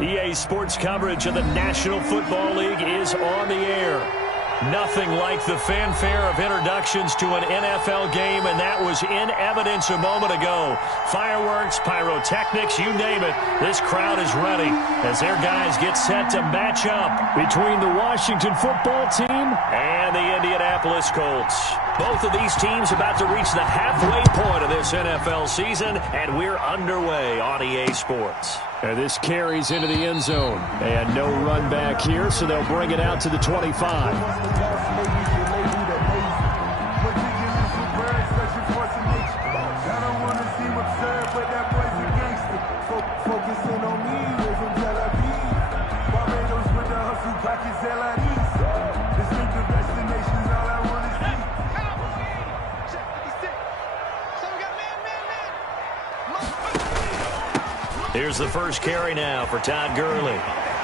EA Sports coverage of the National Football League is on the air. Nothing like the fanfare of introductions to an NFL game, and that was in evidence a moment ago. Fireworks, pyrotechnics, you name it. This crowd is ready as their guys get set to match up between the Washington football team and the Indianapolis Colts. Both of these teams about to reach the halfway point of this NFL season, and we're underway on EA Sports. And this carries into the end zone. And no run back here, so they'll bring it out to the 25. Here's the first carry now for Todd Gurley.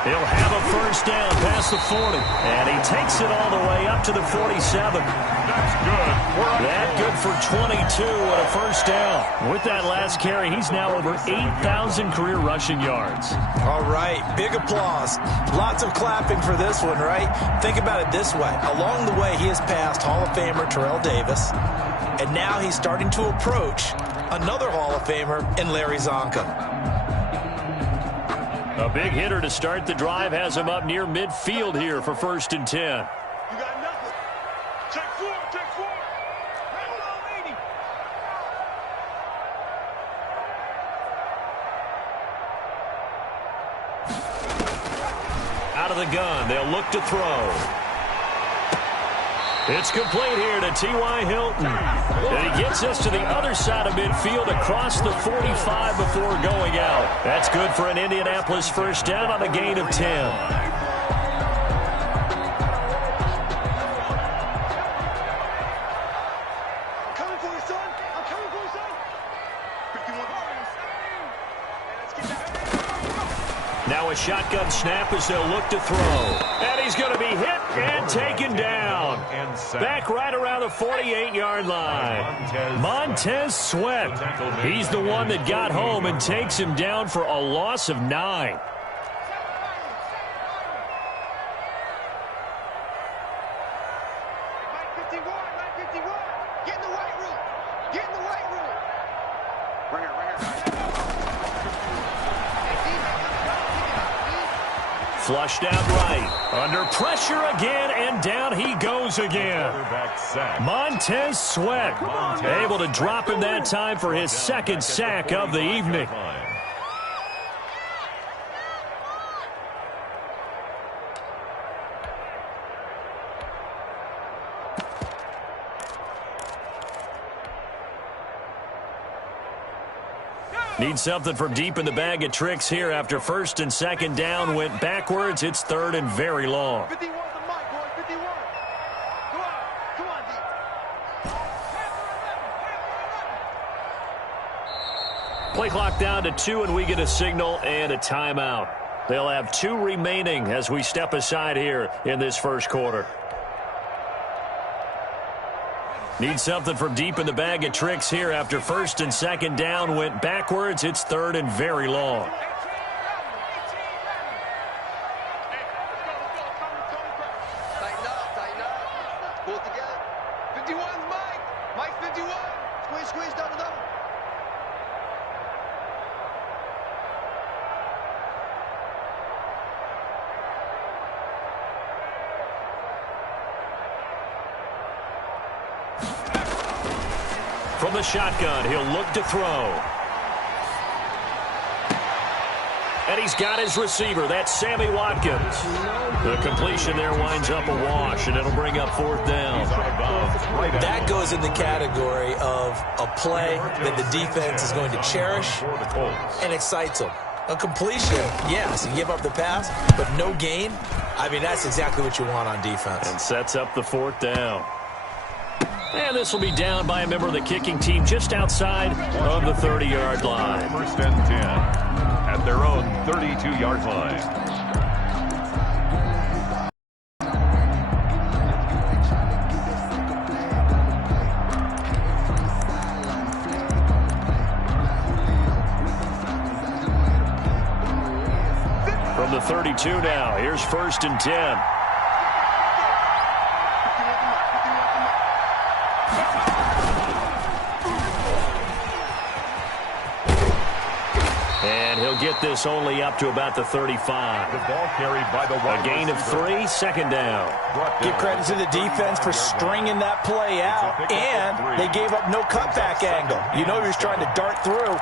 He'll have a first down past the 40. And he takes it all the way up to the 47. That's good. That good for 22 and a first down. With that last carry, he's now over 8,000 career rushing yards. All right, big applause. Lots of clapping for this one, right? Think about it this way. Along the way, he has passed Hall of Famer Terrell Davis. And now he's starting to approach another Hall of Famer in Larry Zonka. A big hitter to start the drive has him up near midfield here for 1st and 10. You got nothing. Check four, check four. Hold on, lady. Out of the gun, they'll look to throw. It's complete here to T.Y. Hilton. And he gets us to the other side of midfield across the 45 before going out. That's good for an Indianapolis first down on a gain of 10. Now a shotgun snap as they'll look to throw. And he's going to be hit and taken down. Back right around the 48-yard line. Montez Sweat. He's the one that got home and takes him down for a loss of 9. Flushed out right. Under pressure again, and down he goes again. Montez Sweat able to drop him that time for his second sack of the evening. Need something from deep in the bag of tricks here after 1st and 2nd down went backwards. It's 3rd and very long. 51 the mic, boy. 51. Come on, D. Play clock down to 2, and we get a signal and a timeout. They'll have 2 remaining as we step aside here in this first quarter. Need something from deep in the bag of tricks here after 1st and 2nd down went backwards. It's 3rd and very long. Tighten up. Pull it together. 51's Mike. Mike's 51. Squish, double. From the shotgun, he'll look to throw. And he's got his receiver. That's Sammy Watkins. The completion there winds up a wash, and it'll bring up 4th down. That goes in the category of a play that the defense is going to cherish and excites them. A completion, yes, you give up the pass, but no gain. I mean, that's exactly what you want on defense. And sets up the 4th down. And this will be down by a member of the kicking team just outside of the 30-yard line. 1st and 10 at their own 32-yard line. From the 32 now, here's 1st and 10. And he'll get this only up to about the 35. The ball carried by the a gain of 3, 2nd down. Give credit to the defense for stringing that play out, and they gave up no cutback angle. You know he was trying to dart through.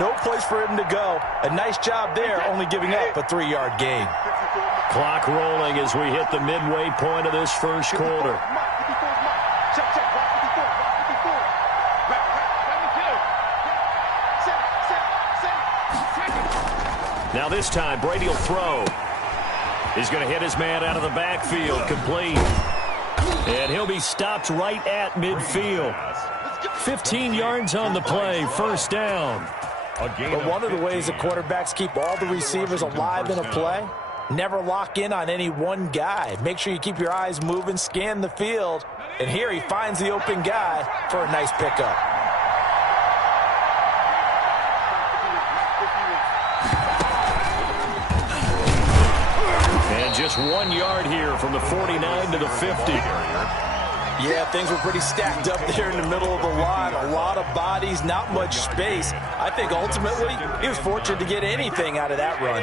No place for him to go. A nice job there, only giving up a 3-yard gain. Clock rolling as we hit the midway point of this first quarter. Now this time, Brady will throw. He's going to hit his man out of the backfield, complete. And he'll be stopped right at midfield. 15 yards on the play, 1st down. But one of the ways the quarterbacks keep all the receivers alive in a play, never lock in on any one guy. Make sure you keep your eyes moving, scan the field. And here he finds the open guy for a nice pickup. Just 1 yard here from the 49 to the 50. Yeah, things were pretty stacked up there in the middle of the line. A lot of bodies, not much space. I think ultimately he was fortunate to get anything out of that run.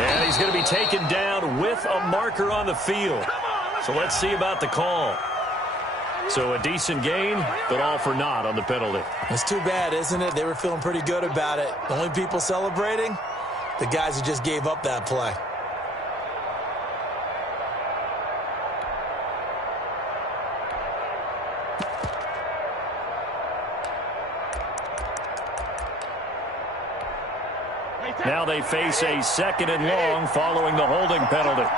And he's going to be taken down with a marker on the field. So let's see about the call. So a decent gain, but all for naught on the penalty. It's too bad, isn't it? They were feeling pretty good about it. The only people celebrating, the guys who just gave up that play. Now they face a 2nd and long following the holding penalty.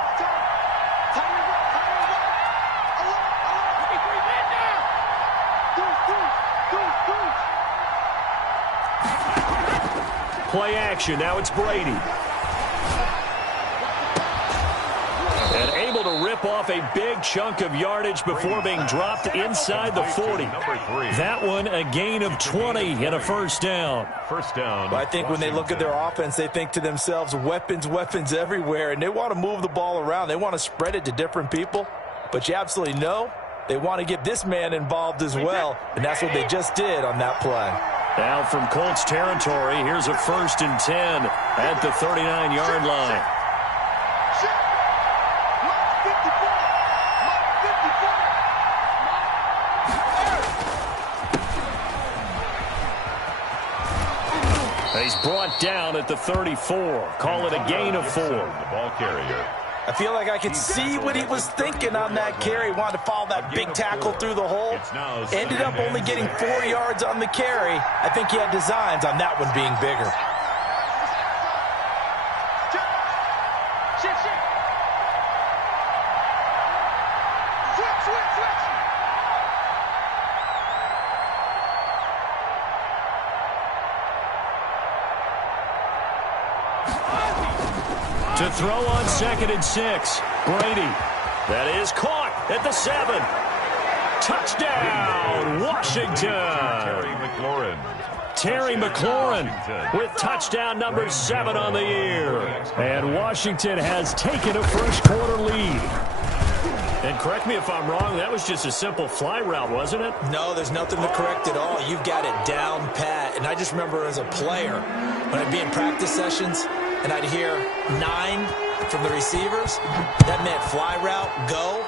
Play action. Now it's Brady. And able to rip off a big chunk of yardage before being dropped inside the 40. That one a gain of 20 and a 1st down. First down. But I think when they look at their offense, they think to themselves, weapons everywhere, and they want to move the ball around. They want to spread it to different people. But you absolutely know they want to get this man involved as well, and that's what they just did on that play. Now from Colts territory, here's a 1st and 10 at the 39-yard line. He's brought down at the 34. Call it a gain of 4. The ball carrier. I feel like I could see what he was thinking on that carry. Wanted to follow that big tackle through the hole. Ended up only getting 4 yards on the carry. I think he had designs on that one being bigger. To throw on 2nd and 6. Brady. That is caught at the 7. Touchdown, Washington. Terry McLaurin with touchdown number 7 on the year. And Washington has taken a first quarter lead. And correct me if I'm wrong, that was just a simple fly route, wasn't it? No, there's nothing to correct at all. You've got it down pat. And I just remember as a player, when I'd be in practice sessions, and I'd hear 9 from the receivers. That meant fly route, go.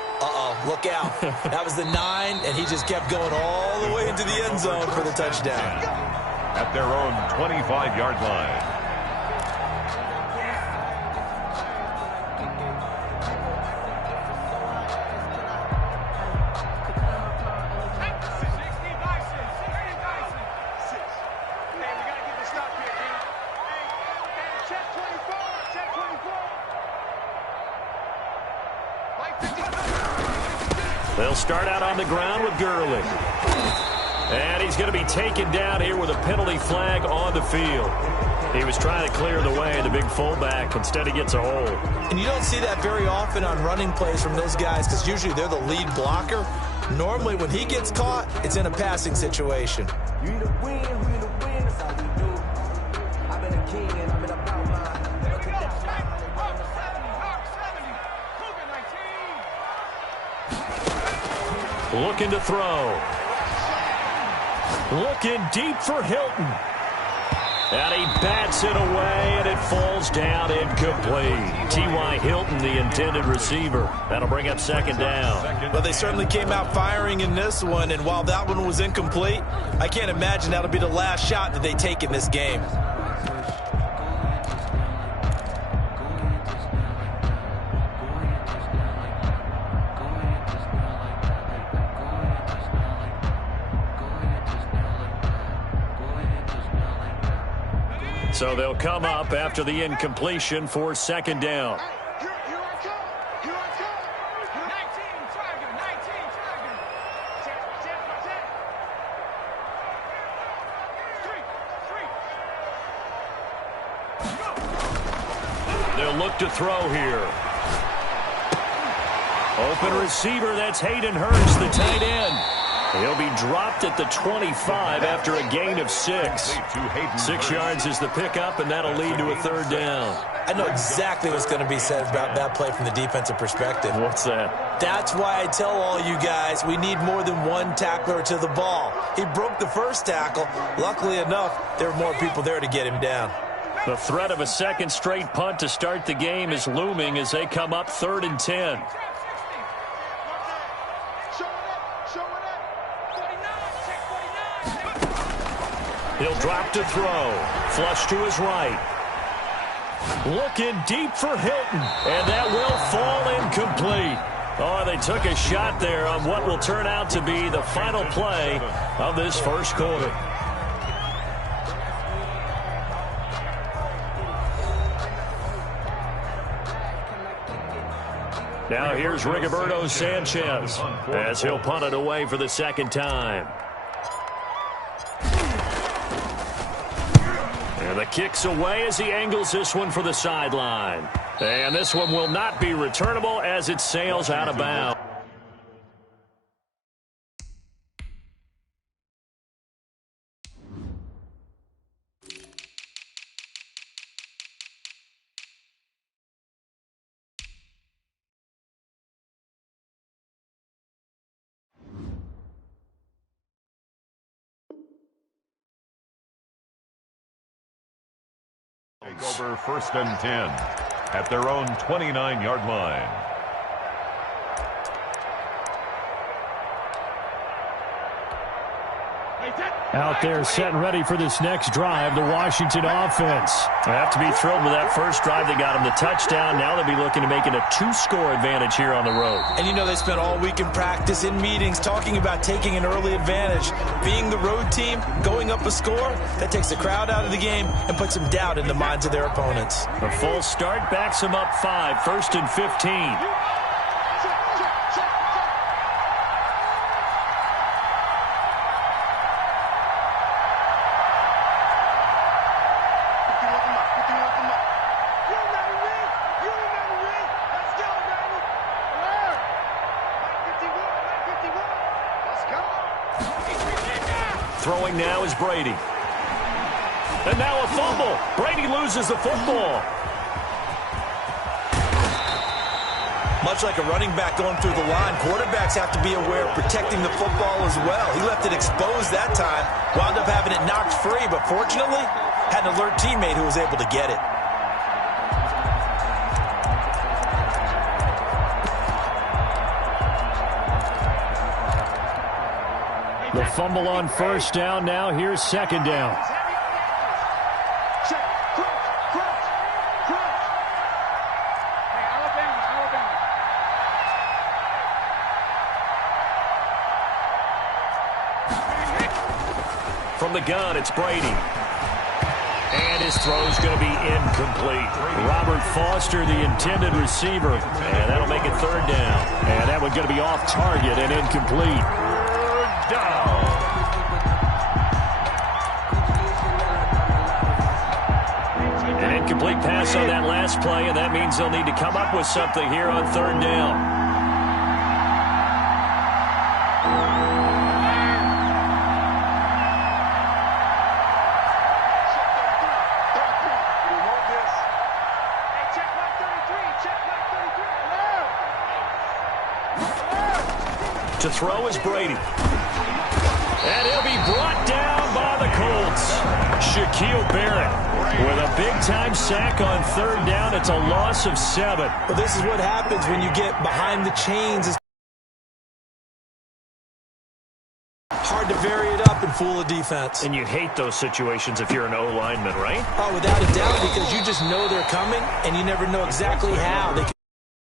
Look out. That was the 9, and he just kept going all the way into the end zone for the touchdown. At their own 25-yard line. They'll start out on the ground with Gurley. And he's going to be taken down here with a penalty flag on the field. He was trying to clear the way, the big fullback. Instead, he gets a hold. And you don't see that very often on running plays from those guys because usually they're the lead blocker. Normally, when he gets caught, it's in a passing situation. You either win, who you the win, that's how we do. I've been a king and I've been about mine. Looking to throw. Looking deep for Hilton. And he bats it away, and it falls down incomplete. T.Y. Hilton, the intended receiver. That'll bring up second down. Well, they certainly came out firing in this one, and while that one was incomplete, I can't imagine that'll be the last shot that they take in this game. So they'll come up after the incompletion for second down. They'll look to throw here. Open receiver, that's Hayden Hurst, the tight end. He'll be dropped at the 25 after a gain of 6. 6 yards is the pickup, and that'll lead to a third down. I know exactly what's going to be said about that play from the defensive perspective. What's that? That's why I tell all you guys we need more than one tackler to the ball. He broke the first tackle. Luckily enough, there were more people there to get him down. The threat of a second straight punt to start the game is looming as they come up 3rd and 10. He'll drop to throw. Flush to his right. Looking deep for Hilton. And that will fall incomplete. Oh, they took a shot there on what will turn out to be the final play of this first quarter. Now here's Rigoberto Sanchez as he'll punt it away for the second time. And the kick's away as he angles this one for the sideline. And this one will not be returnable as it sails out of bounds. Over 1st and 10 at their own 29-yard line. Out there set and ready for this next drive, the Washington offense. They have to be thrilled with that first drive. They got him the touchdown. Now they'll be looking to make it a 2-score advantage here on the road. And you know they spent all week in practice, in meetings, talking about taking an early advantage. Being the road team, going up a score, that takes the crowd out of the game and puts some doubt in the minds of their opponents. A full start backs them up 5, 1st and 15. Throwing now is Brady. And now a fumble. Brady loses the football. Much like a running back going through the line, quarterbacks have to be aware of protecting the football as well. He left it exposed that time, wound up having it knocked free, but fortunately, had an alert teammate who was able to get it. The fumble on first down. Now here's second down. From the gun, it's Brady. And his throw's going to be incomplete. Robert Foster, the intended receiver. And that'll make it third down. And that one's going to be off target and incomplete. Down. An incomplete pass on that last play, and that means they'll need to come up with something here on third down. To throw is Brady. And he'll be brought down by the Colts. Shaquille Barrett with a big-time sack on third down. It's a loss of 7. Well, this is what happens when you get behind the chains. It's hard to vary it up and fool a defense. And you hate those situations if you're an O-lineman, right? Oh, without a doubt, because you just know they're coming, and you never know exactly how they can.